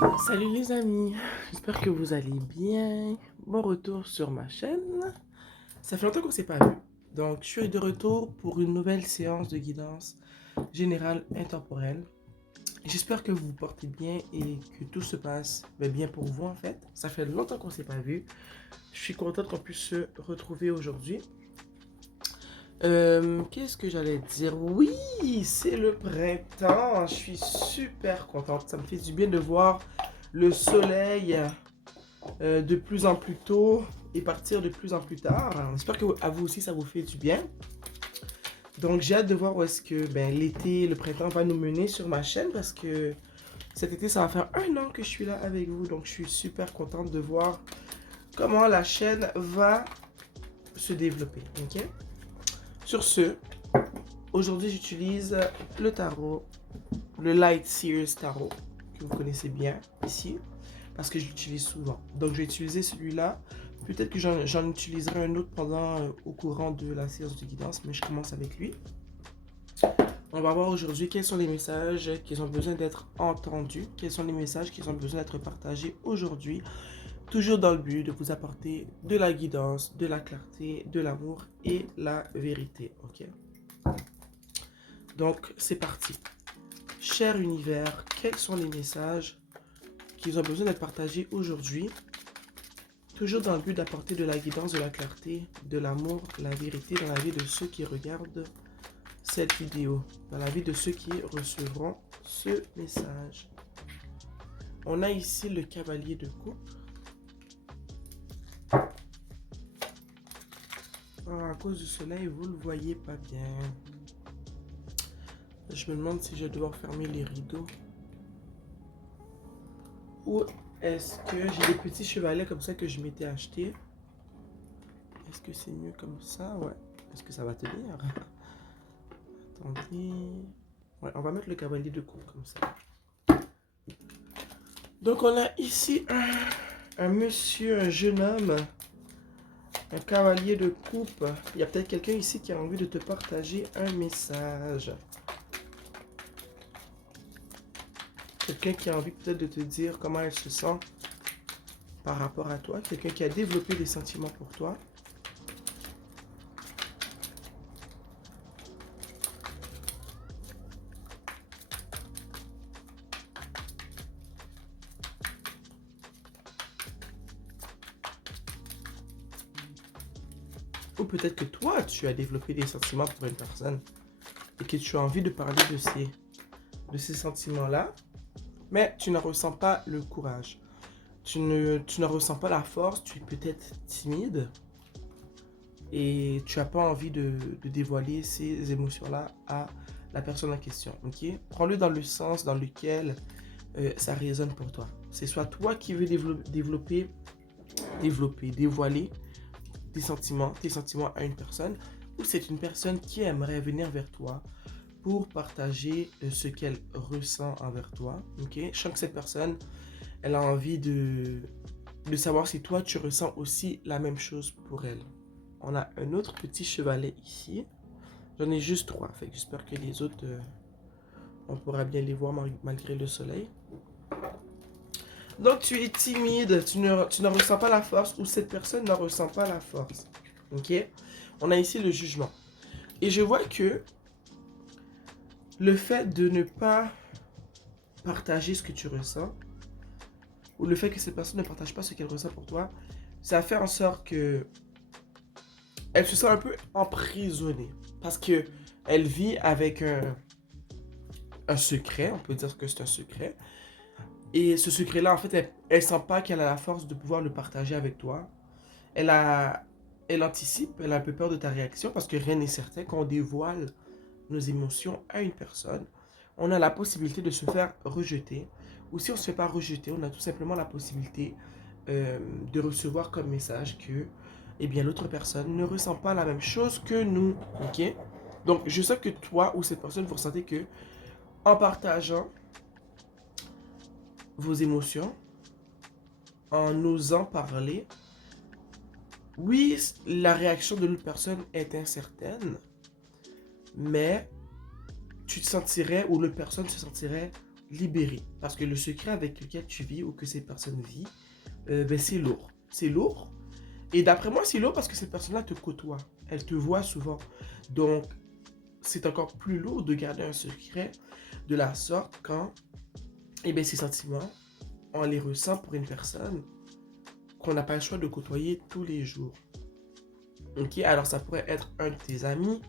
Salut les amis, j'espère que vous allez bien. Bon retour sur ma chaîne. Ça fait longtemps qu'on ne s'est pas vu. Donc je suis de retour pour une nouvelle séance de guidance générale intemporelle. J'espère que vous vous portez bien et que tout se passe bien pour vous en fait. Ça fait longtemps qu'on ne s'est pas vu. Je suis contente qu'on puisse se retrouver aujourd'hui. Qu'est-ce que j'allais dire? Oui, c'est le printemps. Je suis super contente. Ça me fait du bien de voir le soleil de plus en plus tôt et partir de plus en plus tard. J'espère que à vous aussi ça vous fait du bien. Donc j'ai hâte de voir où est-ce que l'été, le printemps va nous mener sur ma chaîne parce que cet été ça va faire 1 an que je suis là avec vous. Donc je suis super contente de voir comment la chaîne va se développer. Ok. Sur ce, aujourd'hui j'utilise le tarot, le Light Sears Tarot que vous connaissez bien ici parce que je l'utilise souvent. Donc je vais utiliser celui-là. Peut-être que j'en utiliserai un autre pendant au courant de la séance de guidance, mais je commence avec lui. On va voir aujourd'hui quels sont les messages qui ont besoin d'être entendus, quels sont les messages qui ont besoin d'être partagés aujourd'hui, toujours dans le but de vous apporter de la guidance, de la clarté, de l'amour et la vérité. Ok. Donc c'est parti. Cher univers, quels sont les messages qui ont besoin d'être partagés aujourd'hui, toujours dans le but d'apporter de la guidance, de la clarté, de l'amour, la vérité dans la vie de ceux qui regardent cette vidéo, dans la vie de ceux qui recevront ce message. On a ici le cavalier de coupe. Ah, à cause du soleil, vous ne le voyez pas bien. Je me demande si je dois fermer les rideaux. Ou est-ce que j'ai des petits chevalets comme ça que je m'étais acheté? Est-ce que c'est mieux comme ça? Ouais. Est-ce que ça va tenir? Attendez. Ouais, on va mettre le cavalier de coupe comme ça. Donc on a ici un monsieur, un jeune homme, un cavalier de coupe. Il y a peut-être quelqu'un ici qui a envie de te partager un message. Quelqu'un qui a envie peut-être de te dire comment elle se sent par rapport à toi. Quelqu'un qui a développé des sentiments pour toi. Ou peut-être que toi, tu as développé des sentiments pour une personne et que tu as envie de parler de ces sentiments-là, mais tu ne ressens pas le courage. Tu ne ressens pas la force, tu es peut-être timide et tu n'as pas envie de dévoiler ces émotions-là à la personne en question. Ok. Prends-le dans le sens dans lequel ça résonne pour toi. C'est soit toi qui veux dévoiler tes sentiments à une personne, ou c'est une personne qui aimerait venir vers toi pour partager ce qu'elle ressent envers toi. Ok. Je sens que cette personne, elle a envie de savoir si toi tu ressens aussi la même chose pour elle. On a un autre petit chevalet ici. J'en ai juste 3, fait que j'espère que les autres, on pourra bien les voir malgré le soleil. Donc tu es timide, tu ne ressens pas la force, ou cette personne ne ressent pas la force. Ok. On a ici le jugement. Et je vois que le fait de ne pas partager ce que tu ressens, ou le fait que cette personne ne partage pas ce qu'elle ressent pour toi, ça fait en sorte que elle se sent un peu emprisonnée. Parce que elle vit avec un secret, on peut dire que c'est un secret. Et ce secret-là, en fait, elle sent pas qu'elle a la force de pouvoir le partager avec toi. Elle a, elle anticipe, elle a un peu peur de ta réaction parce que rien n'est certain. Quand on dévoile nos émotions à une personne, on a la possibilité de se faire rejeter. Ou si on ne se fait pas rejeter, on a tout simplement la possibilité de recevoir comme message que eh bien, l'autre personne ne ressent pas la même chose que nous. Ok. Donc, je sais que toi ou cette personne, vous ressentez que en partageant vos émotions, en osant parler, oui, la réaction de l'autre personne est incertaine, mais tu te sentirais, ou l'autre personne se sentirait libérer. Parce que le secret avec lequel tu vis ou que cette personne vit, ben c'est lourd. C'est lourd. Et d'après moi, c'est lourd parce que cette personne-là te côtoie. Elle te voit souvent. Donc, c'est encore plus lourd de garder un secret de la sorte quand ces sentiments, on les ressent pour une personne qu'on n'a pas le choix de côtoyer tous les jours. Ok, alors ça pourrait être un de tes amis,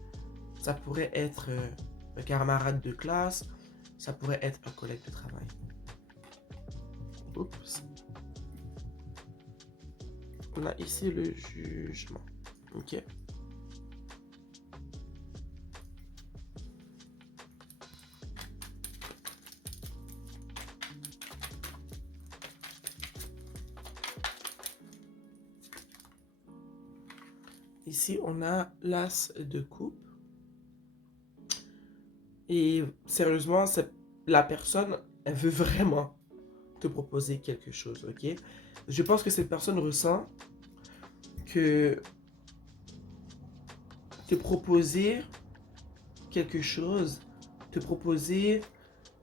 ça pourrait être un camarade de classe, ça pourrait être un collègue de travail. Oups. On a ici le jugement. Ok. Ici, on a l'as de coupe. Et sérieusement, la personne, elle veut vraiment te proposer quelque chose, ok? Je pense que cette personne ressent que te proposer quelque chose, te proposer...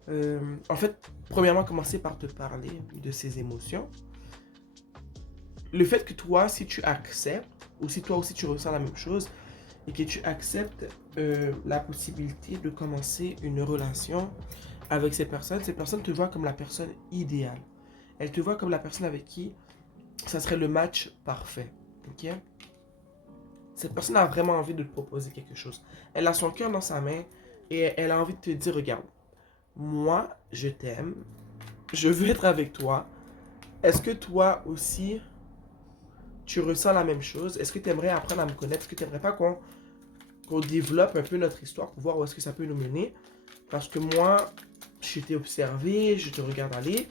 en fait, premièrement, commencer par te parler de ses émotions. Le fait que toi, si tu acceptes, ou si toi aussi tu ressens la même chose, et que tu acceptes la possibilité de commencer une relation avec cette personne te voit comme la personne idéale. Elle te voit comme la personne avec qui ça serait le match parfait. Ok? Cette personne a vraiment envie de te proposer quelque chose. Elle a son cœur dans sa main et elle a envie de te dire, regarde, moi, je t'aime, je veux être avec toi. Est-ce que toi aussi, tu ressens la même chose? Est-ce que tu aimerais apprendre à me connaître? Est-ce que tu n'aimerais pas qu'on développe un peu notre histoire pour voir où est-ce que ça peut nous mener? Parce que moi, je t'ai observé, je te regarde aller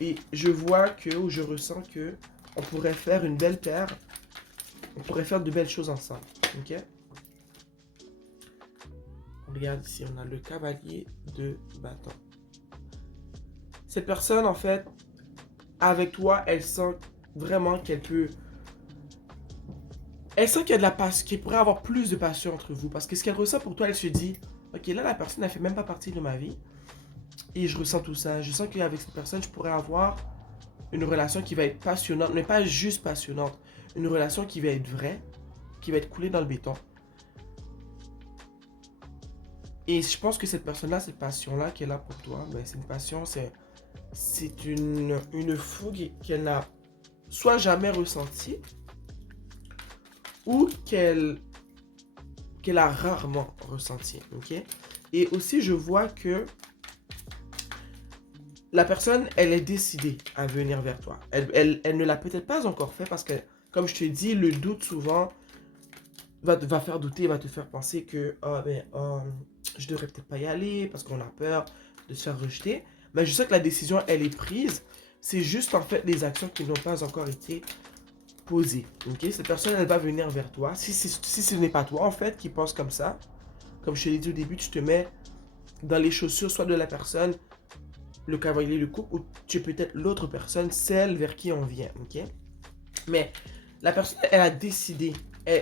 et je vois que, ou je ressens que on pourrait faire une belle paire, on pourrait faire de belles choses ensemble. Ok? On regarde ici, on a le cavalier de bâton. Cette personne, en fait, avec toi, elle sent vraiment qu'elle peut... Elle sent qu'il y a de la passion, qu'il pourrait avoir plus de passion entre vous. Parce que ce qu'elle ressent pour toi, elle se dit, ok, là, la personne, elle fait même pas partie de ma vie. Et je ressens tout ça. Je sens qu'avec cette personne, je pourrais avoir une relation qui va être passionnante, mais pas juste passionnante. Une relation qui va être vraie, qui va être coulée dans le béton. Et je pense que cette personne-là, cette passion-là qu'elle a pour toi, ben, c'est une passion, c'est une fougue qu'elle n'a soit jamais ressentie ou qu'elle a rarement ressentie. Ok? Et aussi, je vois que la personne, elle est décidée à venir vers toi. Elle ne l'a peut-être pas encore fait parce que, comme je te dis, le doute souvent va faire douter, va te faire penser que je devrais peut-être pas y aller parce qu'on a peur de se faire rejeter. Mais je sais que la décision, elle est prise. C'est juste en fait des actions qui n'ont pas encore été posées. Ok? Cette personne, elle va venir vers toi. Si ce n'est pas toi, en fait, qui pense comme ça, comme je te l'ai dit au début, tu te mets dans les chaussures soit de la personne, le cavalier, le couple, ou tu es peut-être l'autre personne, celle vers qui on vient. Ok? Mais la personne, elle a décidé.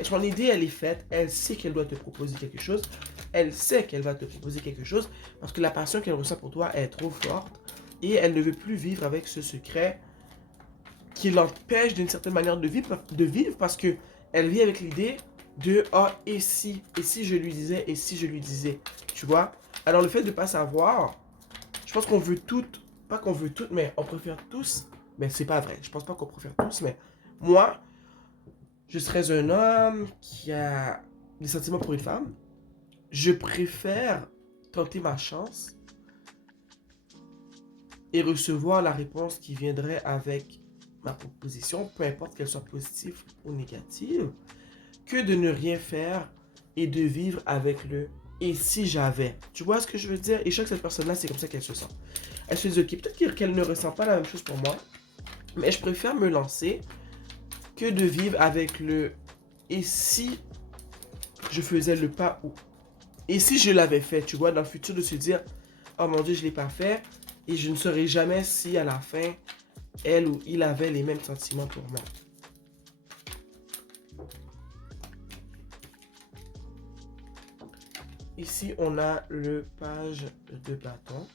Son idée, elle est faite. Elle sait qu'elle doit te proposer quelque chose. Elle sait qu'elle va te proposer quelque chose parce que la passion qu'elle ressent pour toi est trop forte et elle ne veut plus vivre avec ce secret qui l'empêche d'une certaine manière de vivre parce que elle vit avec l'idée de et si je lui disais, et si je lui disais, tu vois. Alors le fait de ne pas savoir, je pense qu'on veut toutes, pas qu'on veut toutes, mais on préfère tous, mais c'est pas vrai. Je pense pas qu'on préfère tous, mais moi, je serais un homme qui a des sentiments pour une femme. Je préfère tenter ma chance et recevoir la réponse qui viendrait avec ma proposition, peu importe qu'elle soit positive ou négative, que de ne rien faire et de vivre avec le et si j'avais. Tu vois ce que je veux dire? Et je sais que cette personne-là, c'est comme ça qu'elle se sent. Elle se dit, ok, peut-être qu'elle ne ressent pas la même chose pour moi, mais je préfère me lancer que de vivre avec le et si je faisais le pas où. Et si je l'avais fait, tu vois, dans le futur, de se dire, oh mon Dieu, je ne l'ai pas fait, et je ne saurais jamais si à la fin, elle ou il avait les mêmes sentiments pour moi. Ici, on a le page de bâton.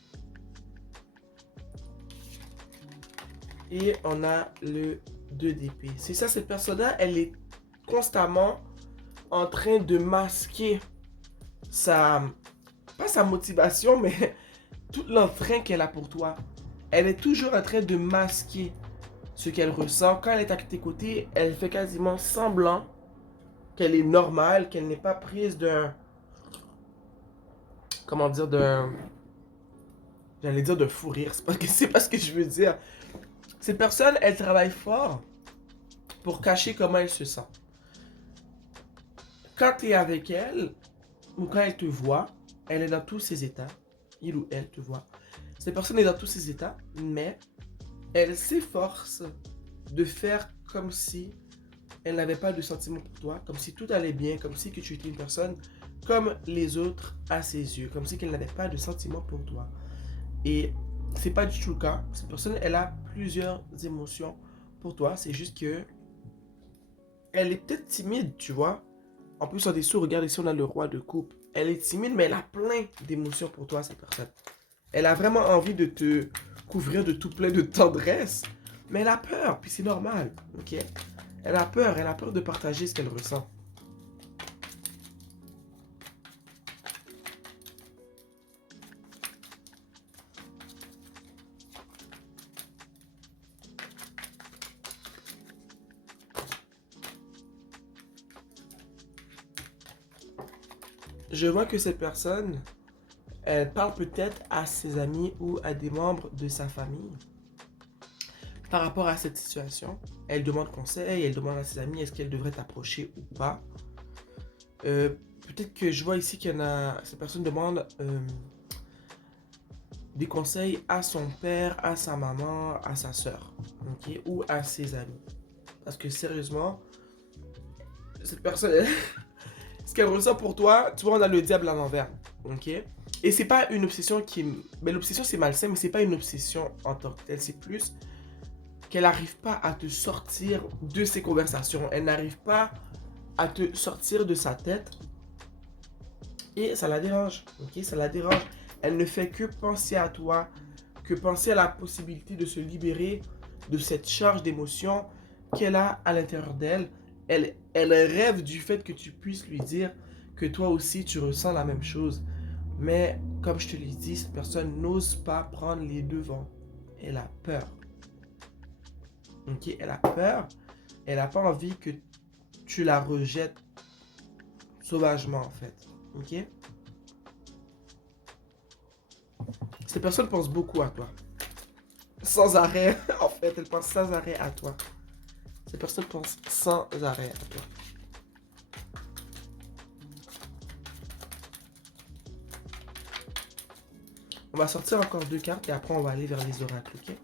Et on a le 2 d'épée. C'est ça, cette personne-là, elle est constamment en train de masquer sa... pas sa motivation, mais tout l'entrain qu'elle a pour toi. Elle est toujours en train de masquer ce qu'elle ressent. Quand elle est à tes côtés, elle fait quasiment semblant qu'elle est normale, qu'elle n'est pas prise d'un... comment dire, d'un... j'allais dire de fou rire, c'est pas ce que je veux dire. Cette personne, elle travaille fort pour cacher comment elle se sent. Quand tu es avec elle, ou quand elle te voit, elle est dans tous ses états. Il ou elle te voit. Cette personne est dans tous ses états, mais elle s'efforce de faire comme si elle n'avait pas de sentiments pour toi, comme si tout allait bien, comme si que tu étais une personne comme les autres à ses yeux, comme si qu'elle n'avait pas de sentiments pour toi. Et c'est pas du tout le cas. Cette personne, elle a plusieurs émotions pour toi. C'est juste que elle est peut-être timide, tu vois. En plus, en dessous, regarde ici, on a le roi de coupe. Elle est timide, mais elle a plein d'émotions pour toi, cette personne. Elle a vraiment envie de te couvrir de tout plein de tendresse, mais elle a peur, puis c'est normal, ok? Elle a peur de partager ce qu'elle ressent. Je vois que cette personne, elle parle peut-être à ses amis ou à des membres de sa famille par rapport à cette situation. Elle demande conseil, elle demande à ses amis est-ce qu'elle devrait t'approcher ou pas. Peut-être que je vois ici qu'il y en a, cette personne demande des conseils à son père, à sa maman, à sa soeur, ok, ou à ses amis. Parce que sérieusement, cette personne, ce qu'elle ressent pour toi, tu vois, on a le diable à l'envers, ok. Et c'est pas une obsession qui, mais l'obsession c'est malsain, mais c'est pas une obsession en tant que telle, c'est plus qu'elle n'arrive pas à te sortir de ses conversations, elle n'arrive pas à te sortir de sa tête et ça la dérange, ok, ça la dérange. Elle ne fait que penser à toi, que penser à la possibilité de se libérer de cette charge d'émotion qu'elle a à l'intérieur d'elle. Elle rêve du fait que tu puisses lui dire que toi aussi tu ressens la même chose. Mais comme je te l'ai dit, cette personne n'ose pas prendre les devants. Elle a peur. Ok, elle a peur. Elle n'a pas envie que tu la rejettes sauvagement en fait. Ok. Cette personne pense beaucoup à toi. Sans arrêt. En fait, elle pense sans arrêt à toi. Cette personne pense sans arrêt à toi. On va sortir encore 2 cartes et après on va aller vers les oracles, ok?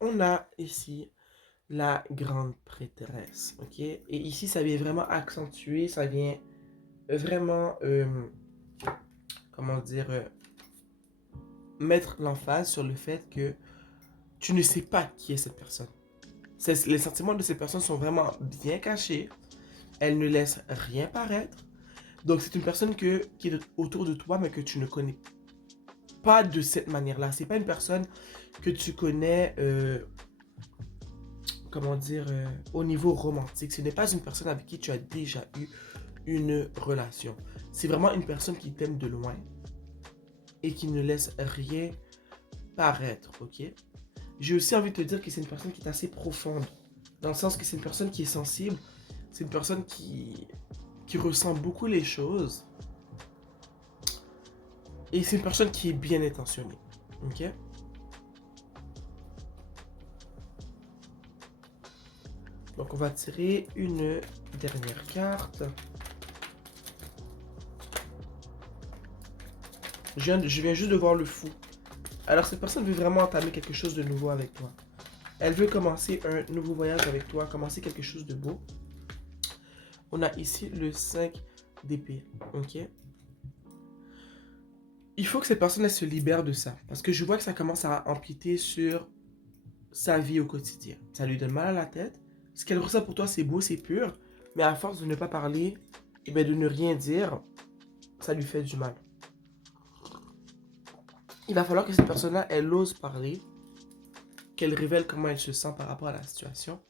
On a ici la grande prêtresse, ok? Et ici, ça vient vraiment accentuer, ça vient vraiment, comment dire, mettre l'emphase sur le fait que tu ne sais pas qui est cette personne. Les sentiments de cette personne sont vraiment bien cachés. Elle ne laisse rien paraître. Donc, c'est une personne qui est autour de toi, mais que tu ne connais pas de cette manière-là. C'est pas une personne que tu connais, comment dire, au niveau romantique. Ce n'est pas une personne avec qui tu as déjà eu une relation. C'est vraiment une personne qui t'aime de loin et qui ne laisse rien paraître, ok? J'ai aussi envie de te dire que c'est une personne qui est assez profonde, dans le sens que c'est une personne qui est sensible, c'est une personne qui ressent beaucoup les choses, et c'est une personne qui est bien intentionnée, ok? Donc on va tirer une dernière carte. Je viens juste de voir le fou. Alors cette personne veut vraiment entamer quelque chose de nouveau avec toi. Elle veut commencer un nouveau voyage avec toi, commencer quelque chose de beau. On a ici le 5 d'épée, ok? Il faut que cette personne elle se libère de ça. Parce que je vois que ça commence à empiéter sur sa vie au quotidien. Ça lui donne mal à la tête. Ce qu'elle ressent pour toi, c'est beau, c'est pur. Mais à force de ne pas parler, et bien de ne rien dire, ça lui fait du mal. Il va falloir que cette personne-là, elle ose parler, qu'elle révèle comment elle se sent par rapport à la situation.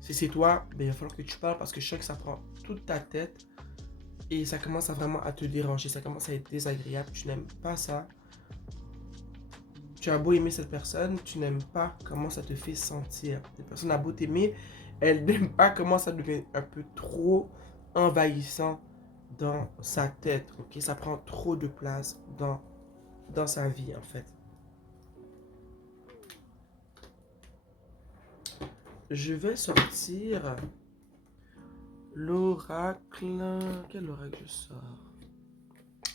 Si c'est toi, ben, il va falloir que tu parles parce que je sais que ça prend toute ta tête et ça commence à vraiment à te déranger, ça commence à être désagréable, tu n'aimes pas ça. Tu as beau aimer cette personne, tu n'aimes pas comment ça te fait sentir. Cette personne a beau t'aimer, elle n'aime pas comment ça devient un peu trop envahissant dans sa tête. Ok, ça prend trop de place dans sa vie en fait. Je vais sortir l'oracle. Quel oracle je sors?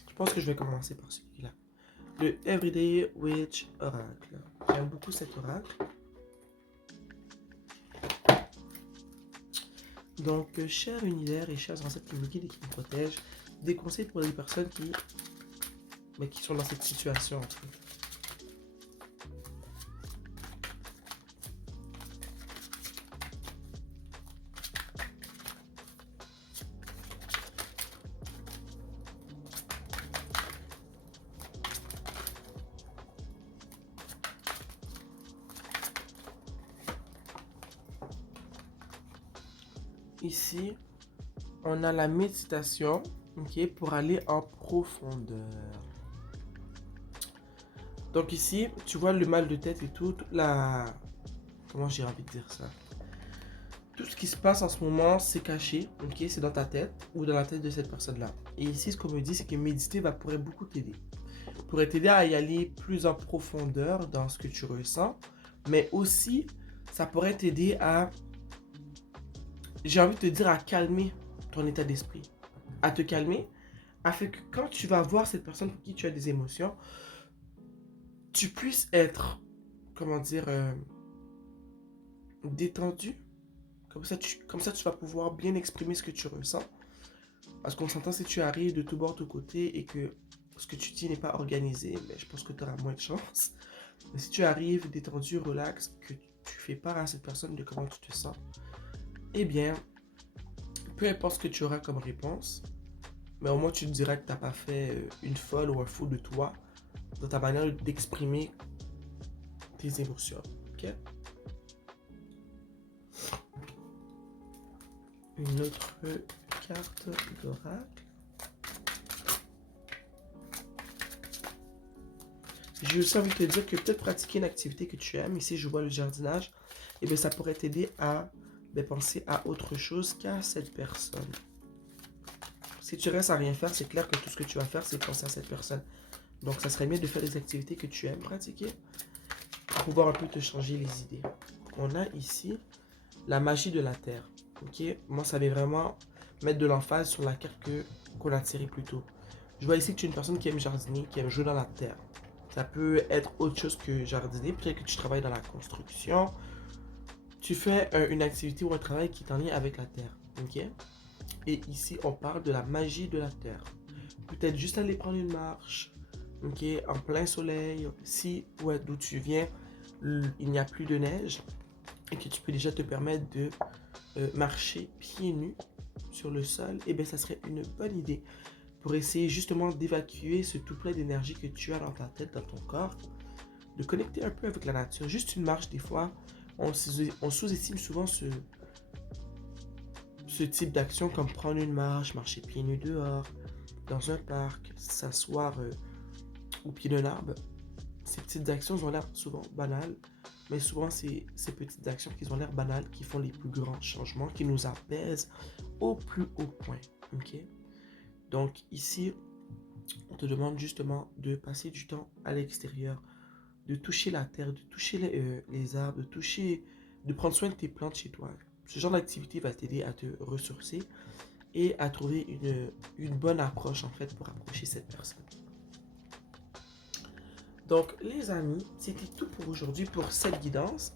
Je pense que je vais commencer par celui-là. Le Everyday Witch Oracle. J'aime beaucoup cet oracle. Donc, cher univers et chers ancêtres qui me guident et qui me protègent, des conseils pour les personnes qui sont dans cette situation en fait. Ici, on a la méditation, ok, pour aller en profondeur. Donc ici, tu vois le mal de tête et tout, toute la... Comment j'ai envie de dire ça? Tout ce qui se passe en ce moment, c'est caché, ok, c'est dans ta tête ou dans la tête de cette personne-là. Et ici, ce qu'on me dit, c'est que méditer pourrait beaucoup t'aider. Pourrait t'aider à y aller plus en profondeur dans ce que tu ressens, mais aussi, ça pourrait t'aider à, j'ai envie de te dire, à calmer ton état d'esprit, à te calmer, afin que quand tu vas voir cette personne pour qui tu as des émotions, tu puisses être, comment dire, détendu. Comme ça, tu vas pouvoir bien exprimer ce que tu ressens. Parce qu'on s'entend, si tu arrives de tout bord, de côté et que ce que tu dis n'est pas organisé, mais je pense que tu auras moins de chance. Mais si tu arrives détendu, relax, que tu fais part à cette personne de comment tu te sens, eh bien, peu importe ce que tu auras comme réponse, mais au moins tu te diras que tu n'as pas fait une folle ou un fou de toi dans ta manière d'exprimer tes émotions. Ok? Une autre carte d'oracle. J'ai aussi envie de te dire que peut-être pratiquer une activité que tu aimes. Ici, je vois le jardinage. Et bien, ça pourrait t'aider à penser à autre chose qu'à cette personne. Si tu restes à rien faire, c'est clair que tout ce que tu vas faire, c'est penser à cette personne. Donc, ça serait mieux de faire des activités que tu aimes pratiquer pour pouvoir un peu te changer les idées. On a ici la magie de la terre. Ok, moi, ça va vraiment mettre de l'emphase sur la carte qu'on a tirée plus tôt. Je vois ici que tu es une personne qui aime jardiner, qui aime jouer dans la terre. Ça peut être autre chose que jardiner. Peut-être que tu travailles dans la construction. Tu fais une activité ou un travail qui est en lien avec la terre. Ok? Et ici, on parle de la magie de la terre. Peut-être juste aller prendre une marche. Ok? En plein soleil. Si, ouais, d'où tu viens, il n'y a plus de neige. Et que tu peux déjà te permettre de marcher pieds nus sur le sol. Et bien, ça serait une bonne idée pour essayer justement d'évacuer ce tout plein d'énergie que tu as dans ta tête, dans ton corps, de connecter un peu avec la nature. Juste une marche, des fois, on sous-estime souvent ce type d'action comme prendre une marche, marcher pieds nus dehors, dans un parc, s'asseoir au pied d'un arbre. Ces petites actions ont l'air souvent banales, mais souvent c'est ces petites actions qui ont l'air banales qui font les plus grands changements, qui nous apaisent au plus haut point. Ok? Donc ici, on te demande justement de passer du temps à l'extérieur, de toucher la terre, de toucher les arbres, de prendre soin de tes plantes chez toi. Ce genre d'activité va t'aider à te ressourcer et à trouver une bonne approche en fait pour approcher cette personne. Donc les amis, c'était tout pour aujourd'hui pour cette guidance.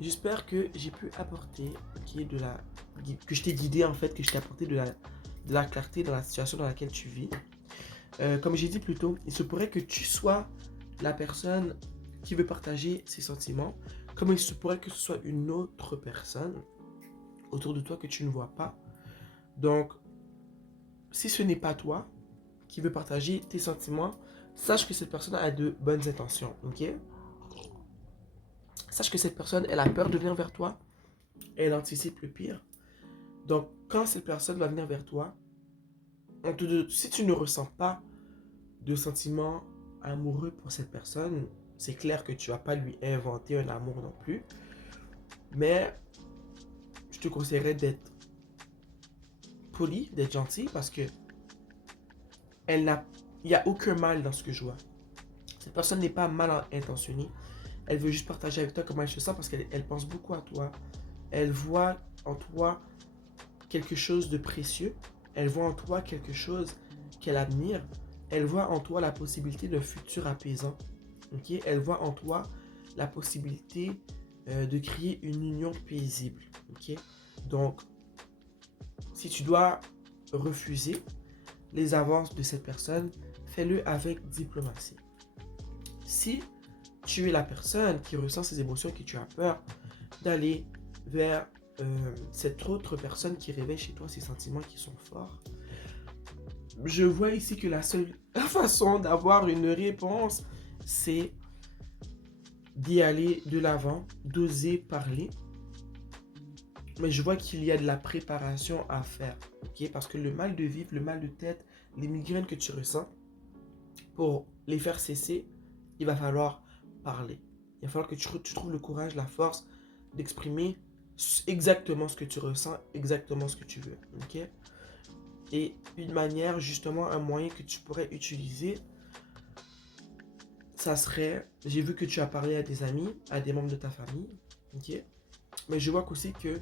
J'espère que j'ai pu apporter que je t'ai guidé en fait, que je t'ai apporté de la clarté dans la situation dans laquelle tu vis. Comme j'ai dit plus tôt, il se pourrait que tu sois la personne qui veut partager ses sentiments, comme il se pourrait que ce soit une autre personne autour de toi que tu ne vois pas. Donc, si ce n'est pas toi qui veux partager tes sentiments, sache que cette personne a de bonnes intentions, ok? Sache que cette personne, elle a peur de venir vers toi, elle anticipe le pire. Donc, quand cette personne va venir vers toi, si tu ne ressens pas de sentiments amoureux pour cette personne, c'est clair que tu vas pas lui inventer un amour non plus. Mais je te conseillerais d'être poli, d'être gentil, parce que il n'y a aucun mal dans ce que je vois. Cette personne n'est pas mal intentionnée. Elle veut juste partager avec toi comment elle se sent parce qu'elle pense beaucoup à toi. Elle voit en toi quelque chose de précieux. Elle voit en toi quelque chose qu'elle admire. Elle voit en toi la possibilité d'un futur apaisant. Okay? Elle voit en toi la possibilité de créer une union paisible. Okay? Donc, si tu dois refuser les avances de cette personne, fais-le avec diplomatie. Si tu es la personne qui ressent ces émotions, que tu as peur d'aller vers cette autre personne qui réveille chez toi ces sentiments qui sont forts, je vois ici que la seule façon d'avoir une réponse, c'est d'y aller de l'avant, d'oser parler. Mais je vois qu'il y a de la préparation à faire, ok? Parce que le mal de vivre, le mal de tête, les migraines que tu ressens, pour les faire cesser, il va falloir parler. Il va falloir que tu trouves le courage, la force d'exprimer exactement ce que tu ressens, exactement ce que tu veux, ok? Et une manière, justement, un moyen que tu pourrais utiliser, ça serait, j'ai vu que tu as parlé à tes amis, à des membres de ta famille, ok? Mais je vois aussi que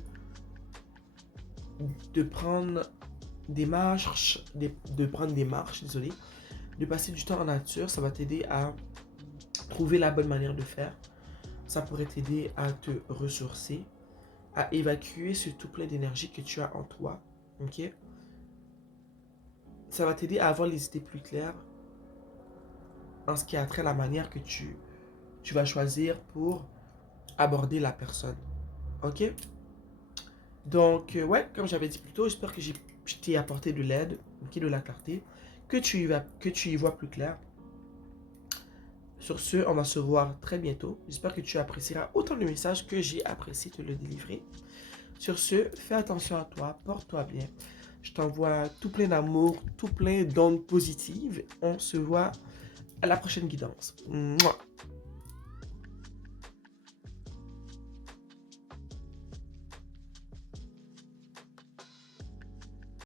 de prendre des marches, désolé, de passer du temps en nature, ça va t'aider à trouver la bonne manière de faire. Ça pourrait t'aider à te ressourcer, à évacuer ce tout plein d'énergie que tu as en toi, ok? Ça va t'aider à avoir les idées plus claires en ce qui a trait à la manière que tu vas choisir pour aborder la personne, ok? Donc, ouais, comme j'avais dit plus tôt, j'espère que je t'ai apporté de l'aide, ok, de la clarté, que tu y vois plus clair. Sur ce, on va se voir très bientôt. J'espère que tu apprécieras autant le message que j'ai apprécié te le délivrer. Sur ce, fais attention à toi, porte-toi bien. Je t'envoie tout plein d'amour, tout plein d'ondes positives. On se voit à la prochaine guidance. Mouah.